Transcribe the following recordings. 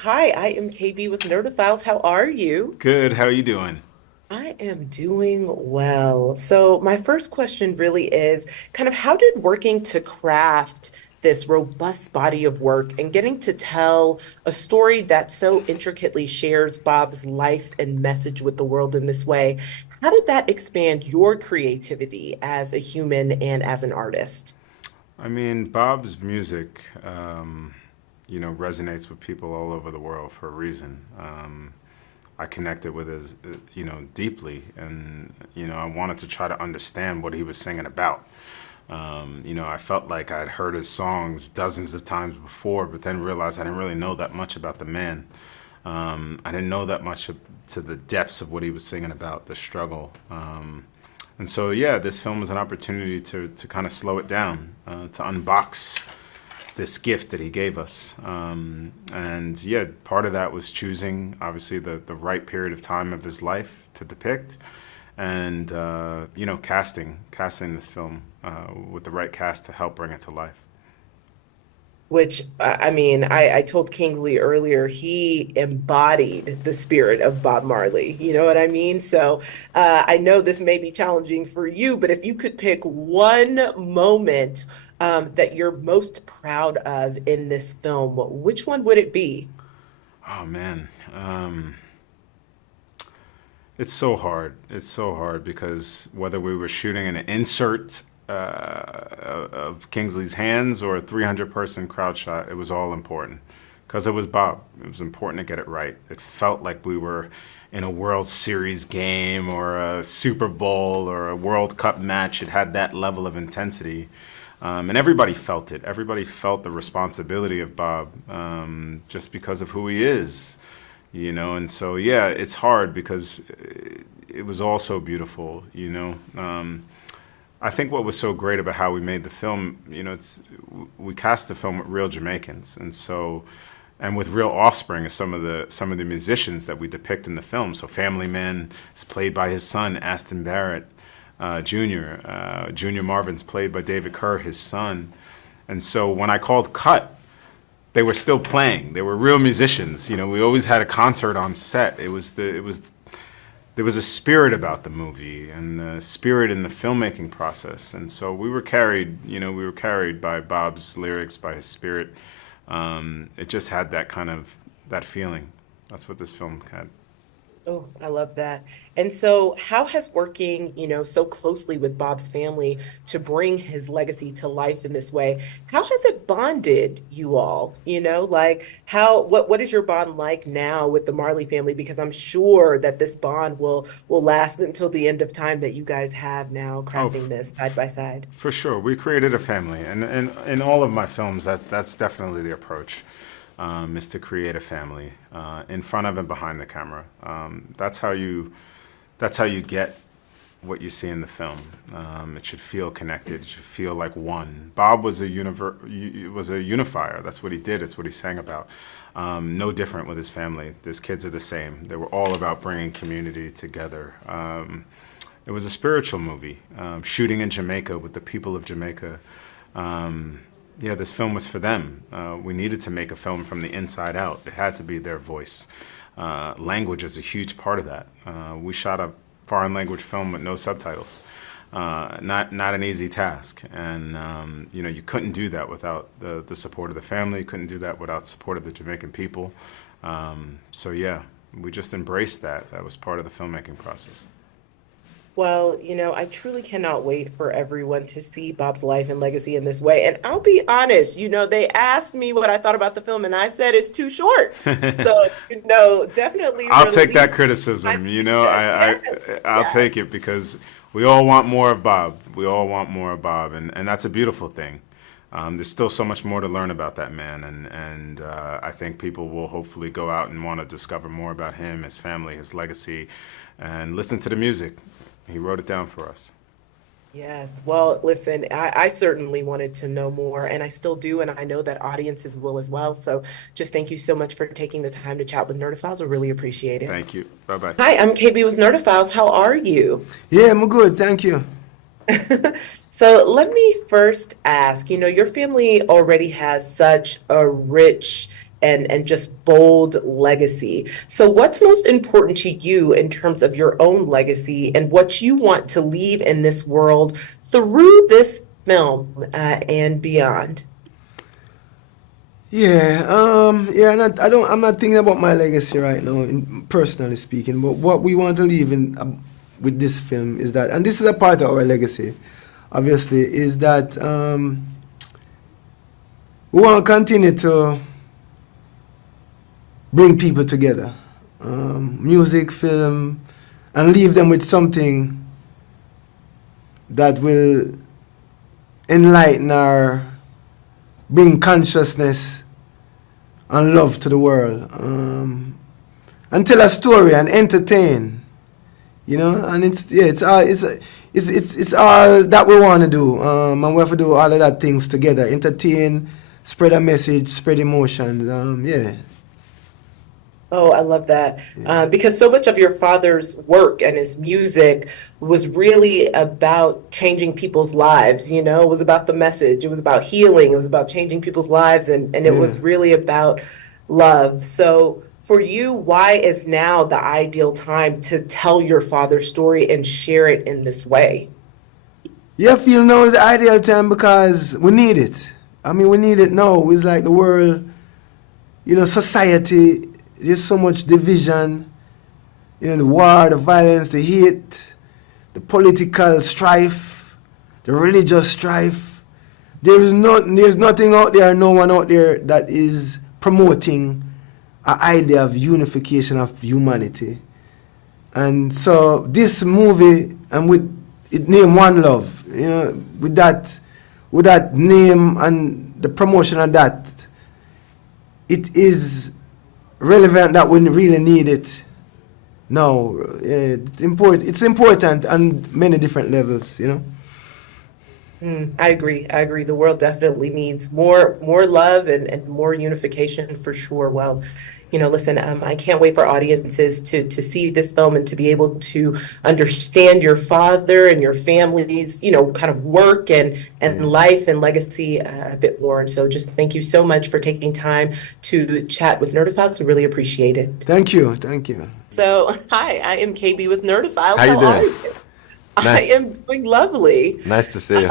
Hi, I am KB with Nerdophiles. How are you? Good. How you doing? I am doing well. So, my first question really is kind of how did working to craft this robust body of work and getting to tell a story that so intricately shares Bob's life and message with the world in this way, how did that expand your creativity as a human and as an artist? I mean, Bob's music, resonates with people all over the world for a reason. I connected with it, deeply, and I wanted to try to understand what he was singing about. I felt like I'd heard his songs dozens of times before, but then realized I didn't really know that much about the man. I didn't know that much to the depths of what he was singing about, the struggle. And so, yeah, this film was an opportunity to kind of slow it down, to unbox this gift that he gave us. And yeah, part of that was choosing, obviously, the right period of time of his life to depict. And, casting this film with the right cast to help bring it to life. Which I mean, I told Kingsley earlier, he embodied the spirit of Bob Marley. You know what I mean? So I know this may be challenging for you, but if you could pick one moment that you're most proud of in this film, which one would it be? Oh, man. It's so hard. It's so hard because whether we were shooting an insert of Kingsley's hands or a 300-person crowd shot, it was all important because it was Bob. It was important to get it right. It felt like we were in a World Series game or a Super Bowl or a World Cup match. It had that level of intensity. And everybody felt it. Everybody felt the responsibility of Bob just because of who he is, And so, yeah, it's hard because it was all so beautiful. I think what was so great about how we made the film, we cast the film with real Jamaicans, and with real offspring of some of the musicians that we depict in the film. So Family Man is played by his son Aston Barrett Jr. Junior Marvin's played by David Kerr, his son. And so when I called cut, they were still playing. They were real musicians. We always had a concert on set. There was a spirit about the movie and the spirit in the filmmaking process. And so we were carried by Bob's lyrics, by his spirit. It just had that feeling. That's what this film had. Oh, I love that. And so, how has working, so closely with Bob's family to bring his legacy to life in this way, how has it bonded you all? Like what is your bond like now with the Marley family? Because I'm sure that this bond will last until the end of time that you guys have now Oh, crafting this side by side. for sure. We created a family. And in all of my films, that's definitely the approach. Is to create a family in front of and behind the camera. That's how you get what you see in the film. It should feel connected. It should feel like one. Bob was a unifier. That's what he did. It's what he sang about. No different with his family. His kids are the same. They were all about bringing community together. It was a spiritual movie, shooting in Jamaica with the people of Jamaica. Yeah, this film was for them. We needed to make a film from the inside out. It had to be their voice. Language is a huge part of that. We shot a foreign language film with no subtitles. Not an easy task, and you couldn't do that without the support of the family. You couldn't do that without support of the Jamaican people. So yeah, we just embraced that. That was part of the filmmaking process. Well, I truly cannot wait for everyone to see Bob's life and legacy in this way. And I'll be honest, they asked me what I thought about the film, and I said it's too short. So, definitely I'll take release that my criticism. feedback. Yes, I'll yes. take it because we all want more of Bob. We all want more of Bob, and that's a beautiful thing. There's still so much more to learn about that man, and I think people will hopefully go out and want to discover more about him, his family, his legacy, and listen to the music. He wrote it down for us. Yes. Well, listen, I certainly wanted to know more, and I still do, and I know that audiences will as well. So just thank you so much for taking the time to chat with Nerdophiles. I really appreciate it. Thank you. Bye bye. Hi, I'm KB with Nerdophiles. How are you? Yeah, I'm good, thank you. So let me first ask, your family already has such a rich and just bold legacy. So what's most important to you in terms of your own legacy and what you want to leave in this world through this film and beyond? Yeah, yeah, I'm not thinking about my legacy right now, personally speaking. But what we want to leave in with this film is that, and this is a part of our legacy, obviously, is that we want to continue to bring people together, music, film, and leave them with something that will enlighten or bring consciousness and love to the world, and tell a story and entertain, you know. And it's all that we want to do, and we have to do all of that things together: entertain, spread a message, spread emotions. Yeah. Oh, I love that. Because so much of your father's work and his music was really about changing people's lives, you know, it was about the message, it was about healing, it was about changing people's lives, and it Yeah. was really about love. So for you, why is now the ideal time to tell your father's story and share it in this way? Yeah, I feel now is the ideal time because we need it. I mean, we need it now. It's like the world, you know, society, there's so much division, you know, the war, the violence, the hate, the political strife, the religious strife. There's nothing out there, no one out there that is promoting an idea of unification of humanity. And so this movie, and with it named One Love, you know, with that name and the promotion of that, it is relevant that we really need it now. It's important on many different levels, you know. I agree. I agree. The world definitely needs more love and more unification for sure. Well, listen, I can't wait for audiences to see this film and to be able to understand your father and your family's, kind of work and Yeah. life and legacy a bit more. And so just thank you so much for taking time to chat with Nerdophiles. We really appreciate it. Thank you. Thank you. So, hi, I am KB with Nerdophiles. How you How are doing? you? I Nice, am doing lovely. nice to see you.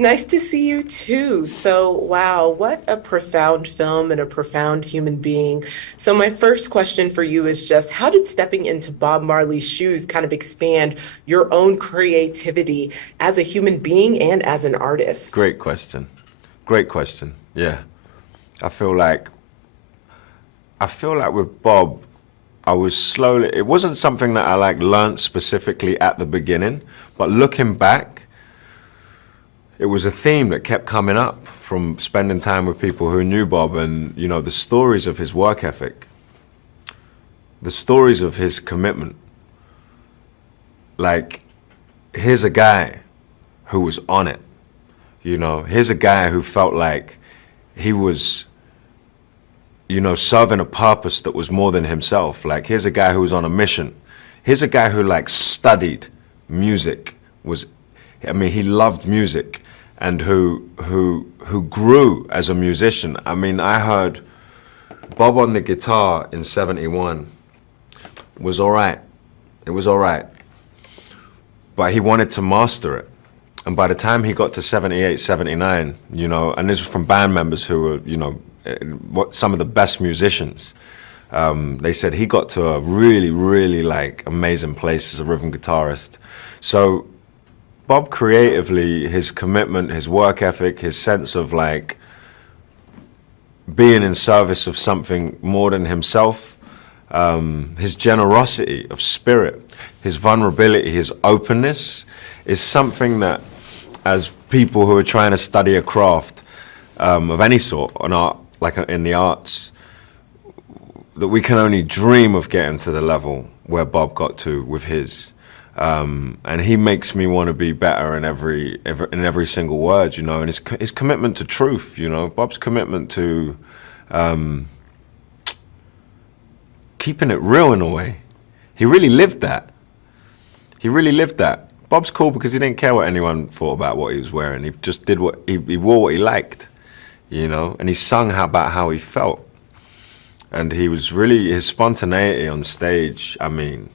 Nice to see you too. So, wow, what a profound film and a profound human being. So, my first question for you is just how did stepping into Bob Marley's shoes kind of expand your own creativity as a human being and as an artist? Great question. Great question. Yeah. I feel like with Bob, I was slowly, it wasn't something that I learnt specifically at the beginning, but looking back, it was a theme that kept coming up from spending time with people who knew Bob and, the stories of his work ethic, the stories of his commitment. Like, here's a guy who was on it, here's a guy who felt like he was, serving a purpose that was more than himself. Like, here's a guy who was on a mission. Here's a guy who studied music, he loved music, and who grew as a musician. I mean, I heard Bob on the guitar in '71 was all right. It was all right. But he wanted to master it. And by the time he got to '78, '79, and this was from band members who were, some of the best musicians, they said he got to a really, really amazing place as a rhythm guitarist. So Bob creatively, his commitment, his work ethic, his sense of being in service of something more than himself, his generosity of spirit, his vulnerability, his openness is something that, as people who are trying to study a craft of any sort, an art, in the arts, that we can only dream of getting to the level where Bob got to with his. And he makes me want to be better in every single word, and his commitment to truth, Bob's commitment to keeping it real in a way. He really lived that. He really lived that. Bob's cool because he didn't care what anyone thought about what he was wearing. He just did he wore what he liked, and he sung about how he felt. And he was really, his spontaneity on stage, I mean,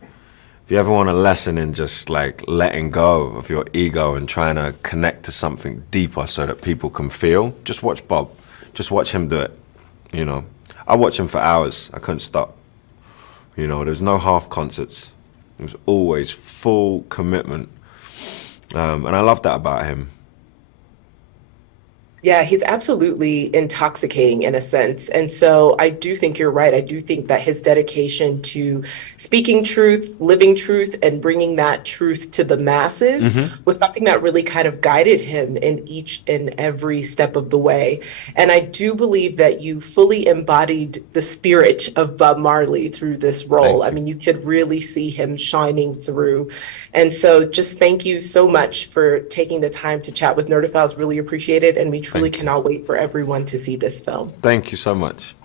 if you ever want a lesson in just like letting go of your ego and trying to connect to something deeper so that people can feel, just watch Bob. Just watch him do it, you know. I watched him for hours. I couldn't stop. You know, there's no half concerts. It was always full commitment. And I love that about him. Yeah, he's absolutely intoxicating in a sense. And so I do think you're right. I do think that his dedication to speaking truth, living truth, and bringing that truth to the masses was something that really kind of guided him in each and every step of the way. And I do believe that you fully embodied the spirit of Bob Marley through this role. Thank I you. mean, you could really see him shining through. And so just thank you so much for taking the time to chat with Nerdophiles. Really appreciate it. And we truly Thank you. cannot wait for everyone to see this film. Thank you so much.